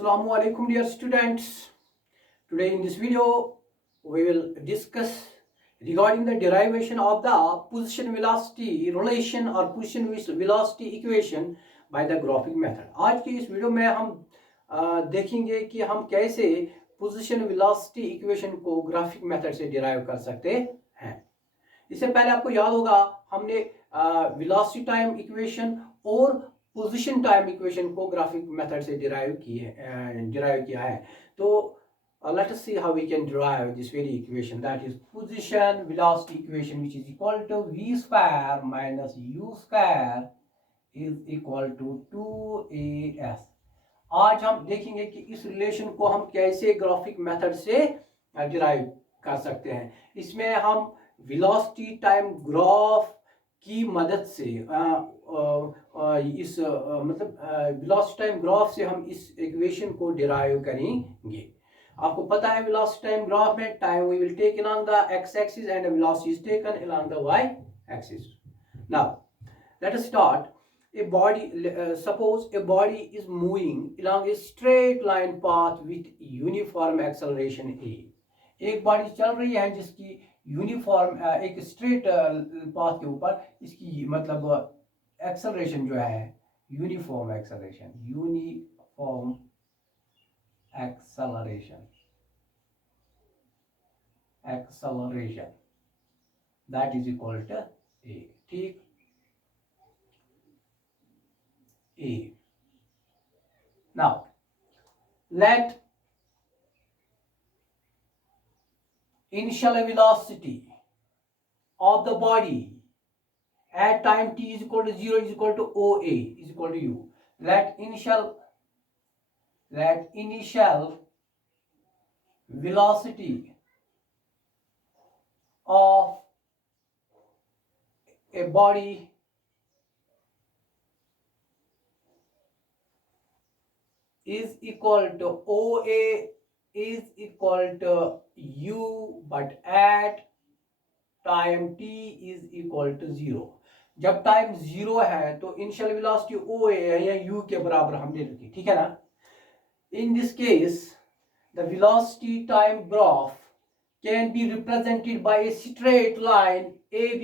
Assalamu alaikum dear students. Today in this video we will discuss regarding the derivation of the position velocity relation or position velocity equation by the graphic method. आज की इस video में हम देखेंगे कि हम कैसे position velocity equation को ग्राफिक मेथड से डिराइव कर सकते हैं। इससे पहले आपको याद होगा हमने वेलोसिटी टाइम इक्वेशन और पोजीशन टाइम इक्वेशन को ग्राफिक मेथड से डिराइव किया है। तो let us see how we can derive this very equation, that is position velocity equation, which is equal to v square minus u square is equal to 2as। आज हम देखेंगे कि इस relation को हम कैसे ग्राफिक मेथड से derive कर सकते हैं। इसमें हम वेलोसिटी टाइम ग्राफ की मदद से वेलोसिटी टाइम ग्राफ से हम इस इक्वेशन को डिराइव करेंगे। आपको पता है वेलोसिटी टाइम ग्राफ में time we will take along the x axis and the velocity is taken along the y axis. Now let us start. Suppose a body is moving along a straight line path with uniform acceleration a. एक body चल रही है जिसकी uniform एक straight path के ऊपर इसकी मतलब एक्सेलरेशन जो है uniform acceleration that is equal to a. ठीक, a. Now let initial velocity of the body at time t is equal to 0 is equal to OA is equal to u. Let initial velocity of a body is equal to OA is equal to u, but at time t is equal to 0। जब time 0 है तो initial velocity OA है या u के बराबर हमने रखी, ठीक है ना। In this case the velocity time graph can be represented by a straight line AB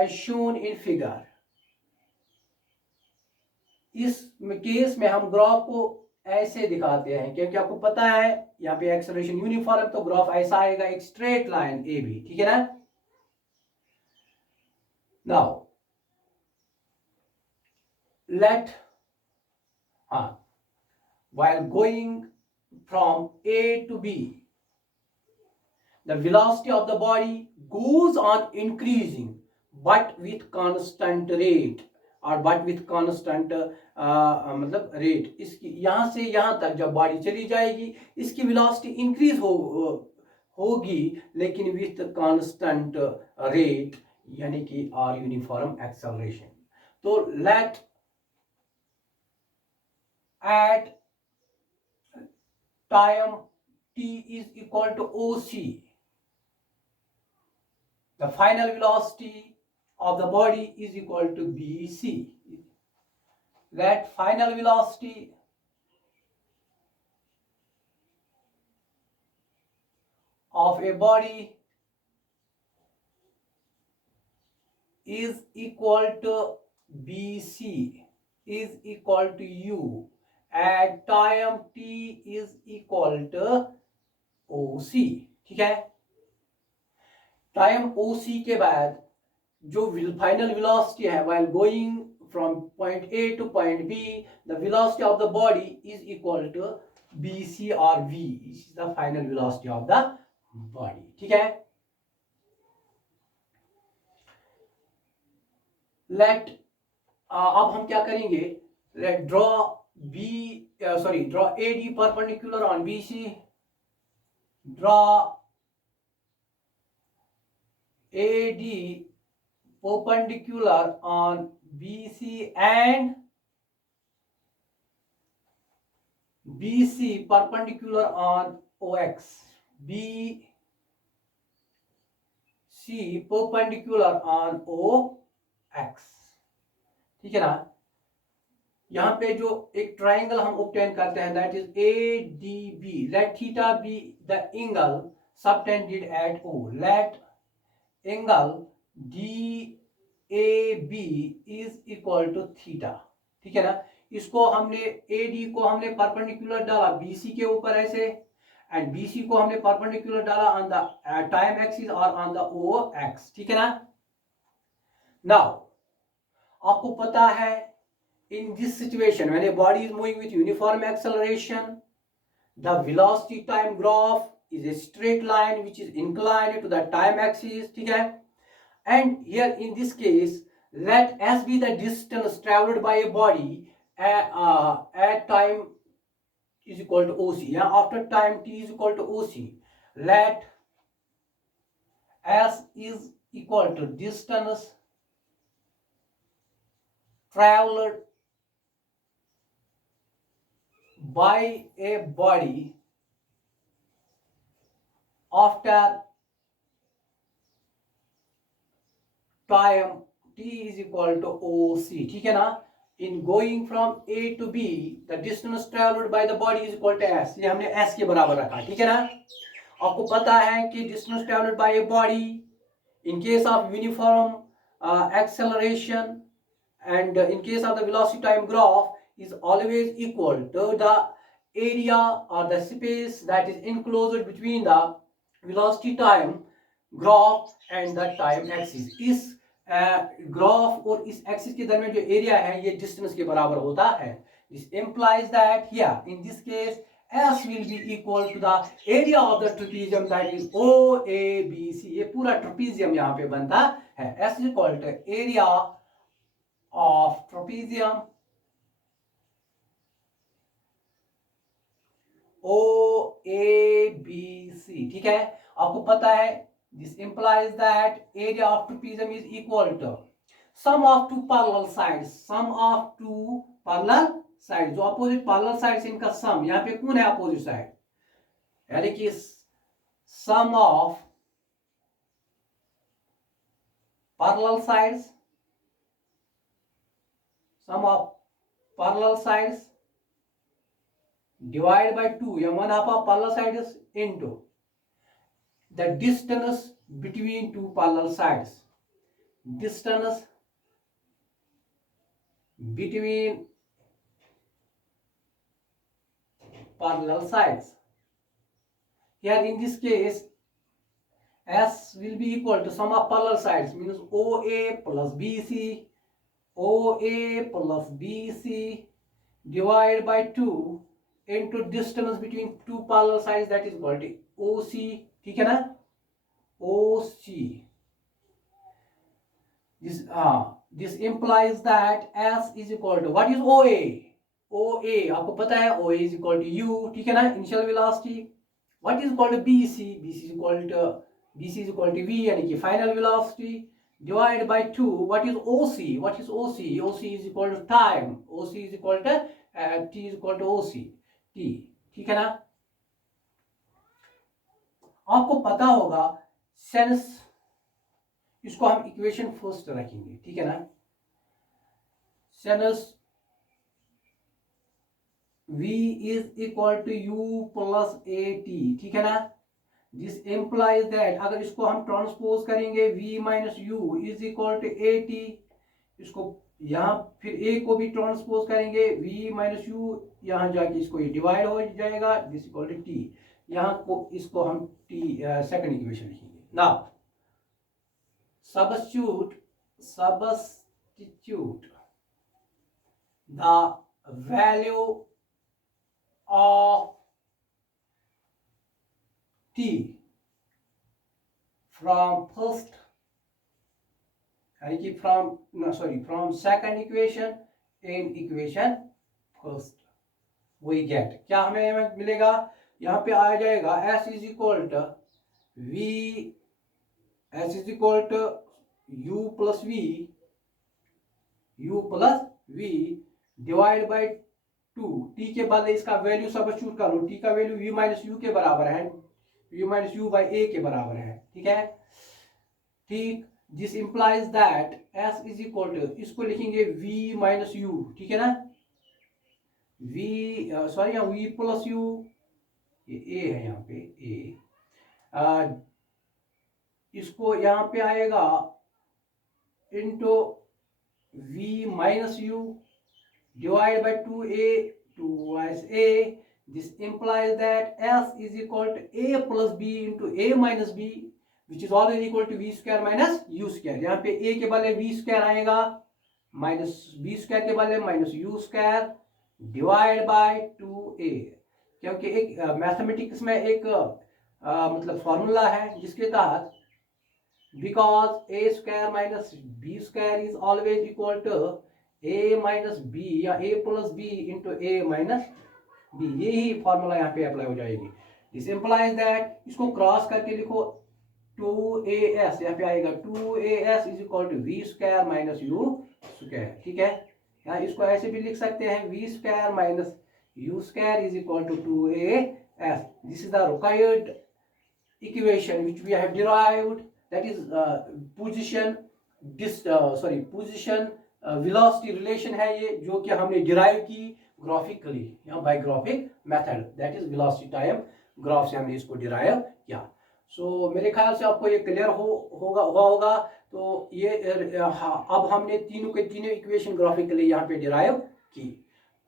as shown in figure। इस केस में हम ग्राफ को ऐसे दिखाते हैं क्योंकि आपको पता है यहाँ पे एक्सेलरेशन यूनिफॉर्म, तो ग्राफ ऐसा आएगा, एक स्ट्रेट लाइन ए बी, ठीक है ना। Now let while going from A to B the velocity of the body goes on increasing but with constant rate और बट विथ कांस्टेंट मतलब रेट। इसकी यहां से यहां तक जब बॉडी चली जाएगी इसकी वेलोसिटी इंक्रीज होगी लेकिन विथ कांस्टेंट रेट, यानी कि आर यूनिफॉर्म एक्सेलरेशन। तो let at time t is equal to OC the final velocity of the body is equal to BC. That final velocity of a body is equal to BC is equal to U at time t is equal to OC, ठीक है। Time OC के बाद जो final velocity है while going from point A to point B the velocity of the body is equal to BC or V, this is the final velocity of the body, ठीक है। let अब हम क्या करेंगे, let draw AD perpendicular on BC, draw AD perpendicular on BC and BC perpendicular on OX, BC perpendicular on OX, ठीक है ना। यहाँ पे जो एक ट्राइंगल हम ऑब्टेन करते हैं that is A D B, let theta be the angle subtended at O, let angle D A B is equal to theta. ठीक है ना, इसको हमने ए डी को हमने परपेंडिकुलर डाला बीसी के ऊपर ऐसे, एंड बीसी को हमने परपेंडिकुलर डाला ऑन द टाइम एक्सिस और ऑन द ओ एक्स। ठीक है ना। नाउ आपको पता है in this situation when a body is moving with uniform acceleration, the velocity time graph is a straight line which is inclined to the time axis. ठीक है, and here in this case let s be the distance traveled by a body at time is equal to oc, yeah, after time t is equal to oc, let s is equal to distance traveled by a body after time t is equal to oc। ठीक है ना, in going from a to b the distance traveled by the body is equal to s, ये हमने s के बराबर रखा। ठीक है ना, आपको पता है कि distance traveled by a body in case of uniform acceleration and in case of the velocity time graph is always equal to the area or the space that is enclosed between the velocity time graph and the time axis। इस graph और इस axis के दरमियान जो area है ये distance के बराबर होता है। This implies that here in this case S will be equal to the area of the trapezium that is OABC। ये पूरा ट्रपीजियम यहाँ पे बनता है। S is equal to area of trapezium OABC। ठीक है, आपको पता है this implies that area of trapezium is equal to sum of two parallel sides, sum of two parallel sides, जो अपोजिट पैरेलल साइड्स इनका सम, यहाँ पे कौन है अपोजिट साइड, यानी कि sum of parallel sides, sum of parallel sides divided by 2, या one half of parallel sides into the distance between two parallel sides, distance between parallel sides। Here in this case S will be equal to sum of parallel sides means OA plus BC, OA plus BC divided by 2 into distance between two parallel sides that is equal to OC। ठीक है ना, OC। This implies that S is equal to what is OA? OA आपको पता है OA is equal to U। ठीक है ना, initial velocity। What is equal to BC? BC is equal to V यानी कि final velocity divided by 2। What is OC? What is OC? OC is equal to time। OC is equal to T is equal to OC T। ठीक है ना, आपको पता होगा sense, इसको हम इक्वेशन फर्स्ट रखेंगे। ठीक है ना, sense V is equal to U plus AT। ठीक है ना, दिस implies that अगर इसको हम ट्रांसपोज करेंगे V minus u is equal to AT, इसको यहाँ फिर A को भी ट्रांसपोज करेंगे V माइनस यू, यहाँ जाके इसको ये डिवाइड हो जाएगा, दिस इक्वल टू T, यहाँ को इसको हम T सेकंड इक्वेशन लिखेंगे। Now substitute the value of T from first, from second equation in equation first, we get क्या हमें मिलेगा, यहाँ पे आ जाएगा S is equal to V, S is equal to U plus V divide by 2। T के बाद इसका value substitute करो, T का वैल्यू V माइनस यू के बराबर है, V minus u by A के बराबर है। ठीक है, ठीक, this implies that S is equal to, इसको लिखेंगे V माइनस यू। ठीक है ना, वी सॉरी यहाँ वी प्लस यू, ये ए है यहाँ पे ए, इसको यहाँ पे आएगा into v minus u divided by 2a, 2 a. This implies that s is equal to a plus b into a minus b, which is always equal to v square minus u square. यहाँ पे a के बदले v square आएगा, minus b square के बदले minus u square divide by 2a, क्योंकि एक mathematics में एक मतलब फॉर्मूला है जिसके तहत because a square minus b square is always equal to a minus b या a plus b into a minus b, यही फॉर्मूला यहाँ पे अप्लाई हो जाएगी. दिस इम्प्लाइज दैट, इसको क्रॉस करके लिखो 2as, यहाँ पे आएगा 2as is equal to v square minus u square. ठीक है, यहाँ इसको ऐसे भी लिख सकते हैं v square minus u square is equal to 2as. This is the required equation which we have derived, that is position position velocity relation है ये, जो कि हमने डिराइव की ग्राफिकली या by graphic method, that is velocity time graph से हमने इसको डिराइव किया. सो मेरे ख्याल से आपको ये क्लियर होगा. तो ये अब हमने तीनों के तीनों इक्वेशन ग्राफिकली यहाँ पे डिराइव की.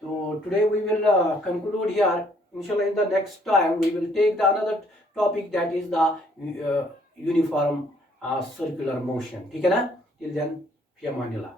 तो today we will conclude here. इंशाल्लाह in the next time we will take the another topic, that is the uniform circular motion. ठीक है ना? टिल देन, फी अमानिल्लाह.